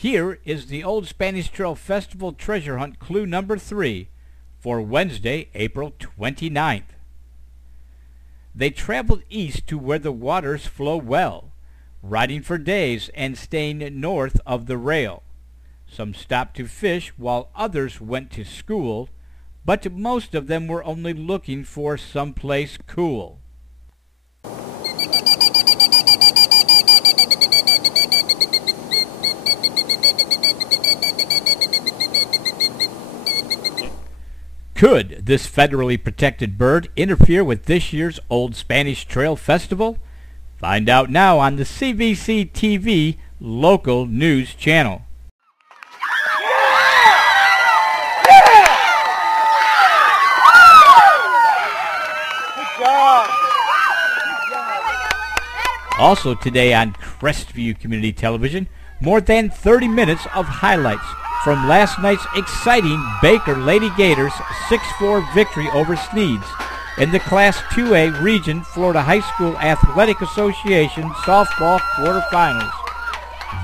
Here is the Old Spanish Trail Festival Treasure Hunt clue number 3 for Wednesday, April 29th. They traveled east to where the waters flow well, riding for days and staying north of the rail. Some stopped to fish while others went to school, but most of them were only looking for someplace cool. Could this federally protected bird interfere with this year's Old Spanish Trail Festival? Find out now on the cvctv local news channel. Also today on Crestview Community Television, more than 30 minutes of highlights from last night's exciting Baker Lady Gators 6-4 victory over Sneads in the Class 2A Region Florida High School Athletic Association softball quarterfinals.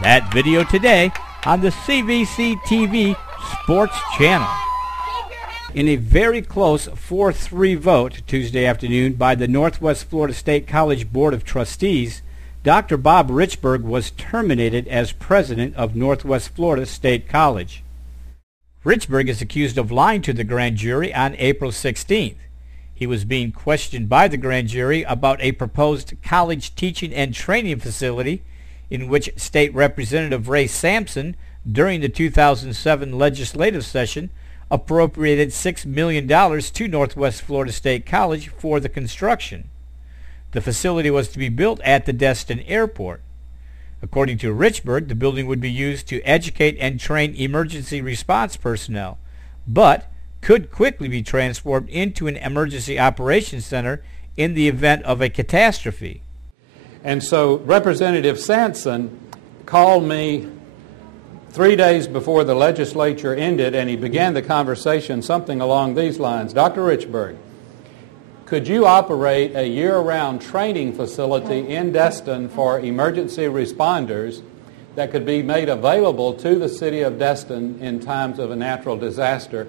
That video today on the cvctv Sports Channel. In a very close 4-3 vote Tuesday afternoon by the Northwest Florida State College Board of Trustees, Dr. Bob Richburg was terminated as president of Northwest Florida State College. Richburg is accused of lying to the grand jury on April 16th. He was being questioned by the grand jury about a proposed college teaching and training facility in which State Representative Ray Sampson, during the 2007 legislative session, appropriated $6 million to Northwest Florida State College for the construction. The facility was to be built at the Destin Airport. According to Richburg, the building would be used to educate and train emergency response personnel, but could quickly be transformed into an emergency operations center in the event of a catastrophe. And so Representative Sampson called me 3 days before the legislature ended, and he began the conversation something along these lines. Dr. Richburg, could you operate a year-round training facility in Destin for emergency responders that could be made available to the city of Destin in times of a natural disaster?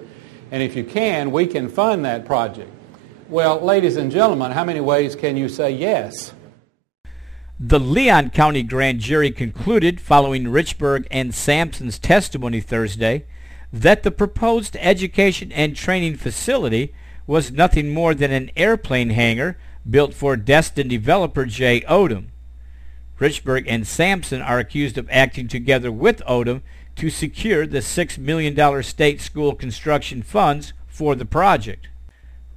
And if you can, we can fund that project. Well, ladies and gentlemen, how many ways can you say yes? The Leon County Grand Jury concluded, following Richburg and Sampson's testimony Thursday, that the proposed education and training facility was nothing more than an airplane hangar built for Destin developer Jay Odom. Richburg and Sampson are accused of acting together with Odom to secure the $6 million state school construction funds for the project.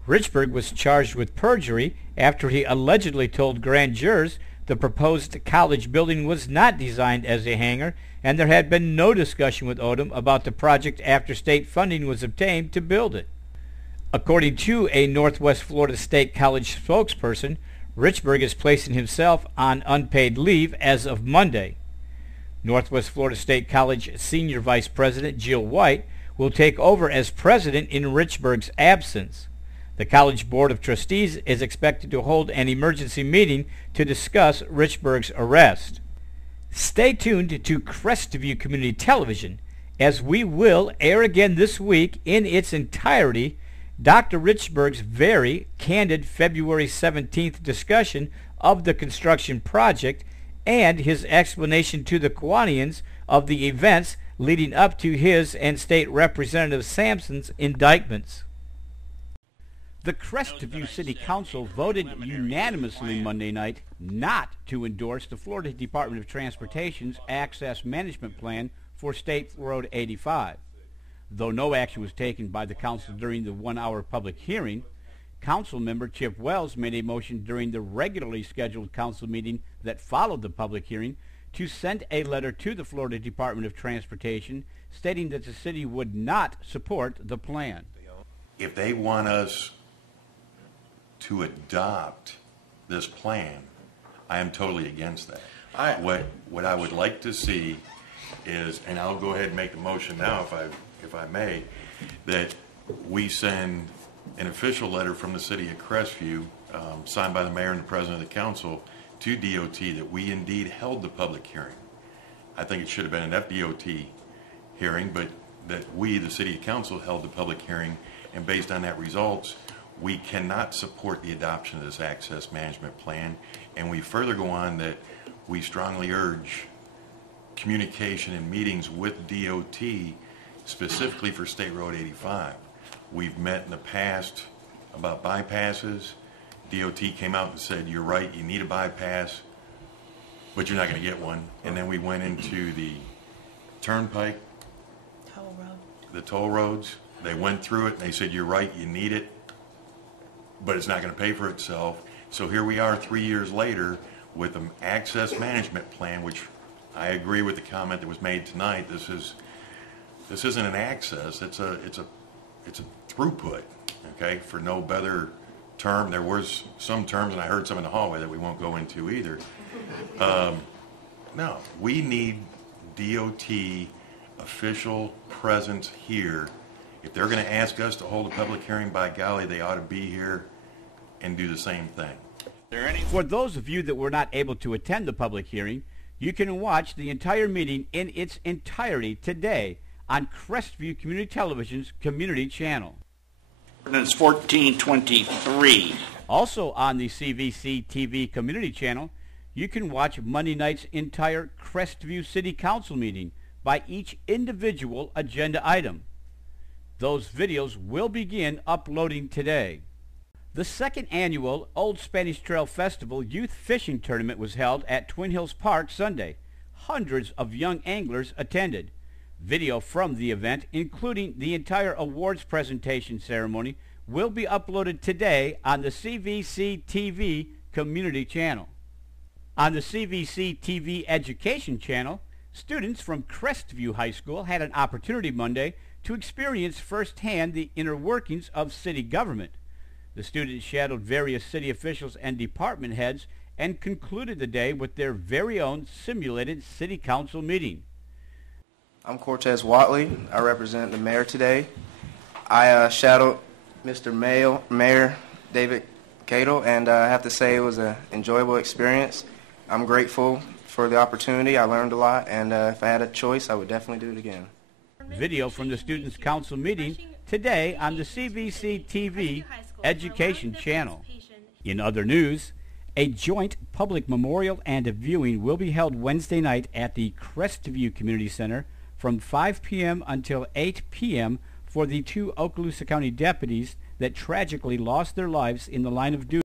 Richburg was charged with perjury after he allegedly told grand jurors the proposed college building was not designed as a hangar, and there had been no discussion with Odom about the project after state funding was obtained to build it. According to a Northwest Florida State College spokesperson, Richburg is placing himself on unpaid leave as of Monday. Northwest Florida State College Senior Vice President Jill White will take over as president in Richburg's absence. The College Board of Trustees is expected to hold an emergency meeting to discuss Richburg's arrest. Stay tuned to Crestview Community Television, as we will air again this week in its entirety Dr. Richburg's very candid February 17th discussion of the construction project and his explanation to the Kiwanians of the events leading up to his and State Representative Sampson's indictments. The Crestview City Council voted unanimously Monday night not to endorse the Florida Department of Transportation's Access Management Plan for State Road 85. Though no action was taken by the council during the one-hour public hearing, council member Chip Wells made a motion during the regularly scheduled council meeting that followed the public hearing to send a letter to the Florida Department of Transportation stating that the city would not support the plan. If they want us to adopt this plan, I am totally against that. What I would like to see is, and I'll go ahead and make the motion now if I may, that we send an official letter from the city of Crestview, signed by the mayor and the president of the council, to DOT that we indeed held the public hearing. I think it should have been an FDOT hearing, but that we, the City Council, held the public hearing, and based on that results, we cannot support the adoption of this access management plan, and we further go on that we strongly urge communication and meetings with DOT, specifically for State Road 85. We've met in the past about bypasses. DOT came out and said, you're right, you need a bypass, but you're not going to get one. And then we went into the turnpike, the toll roads. They went through it and they said, you're right, you need it, but it's not going to pay for itself. So here we are 3 years later with an access management plan, which I agree with the comment that was made tonight. This isn't an access, it's a throughput, okay, for no better term. There was some terms, and I heard some in the hallway that we won't go into either. No, we need DOT official presence here. If they're going to ask us to hold a public hearing, by golly, they ought to be here and do the same thing. For those of you that were not able to attend the public hearing, you can watch the entire meeting in its entirety today on Crestview Community Television's Community Channel. Ordinance 1423. Also on the cvctv Community Channel, you can watch Monday night's entire Crestview City Council meeting by each individual agenda item. Those videos will begin uploading today. The second annual Old Spanish Trail Festival Youth Fishing Tournament was held at Twin Hills Park Sunday. Hundreds of young anglers attended. Video from the event, including the entire awards presentation ceremony, will be uploaded today on the cvctv Community Channel. On the cvctv Education Channel, students from Crestview High School had an opportunity Monday to experience firsthand the inner workings of city government. The students shadowed various city officials and department heads and concluded the day with their very own simulated city council meeting. I'm Cortez Watley. I represent the mayor today. I shadowed Mr. Mayor David Cato, and I have to say it was an enjoyable experience. I'm grateful for the opportunity. I learned a lot, and if I had a choice, I would definitely do it again. Video from the Students' Council meeting today on the cvctv Education Channel. In other news, a joint public memorial and a viewing will be held Wednesday night at the Crestview Community Center from 5 p.m. until 8 p.m. for the two Okaloosa County deputies that tragically lost their lives in the line of duty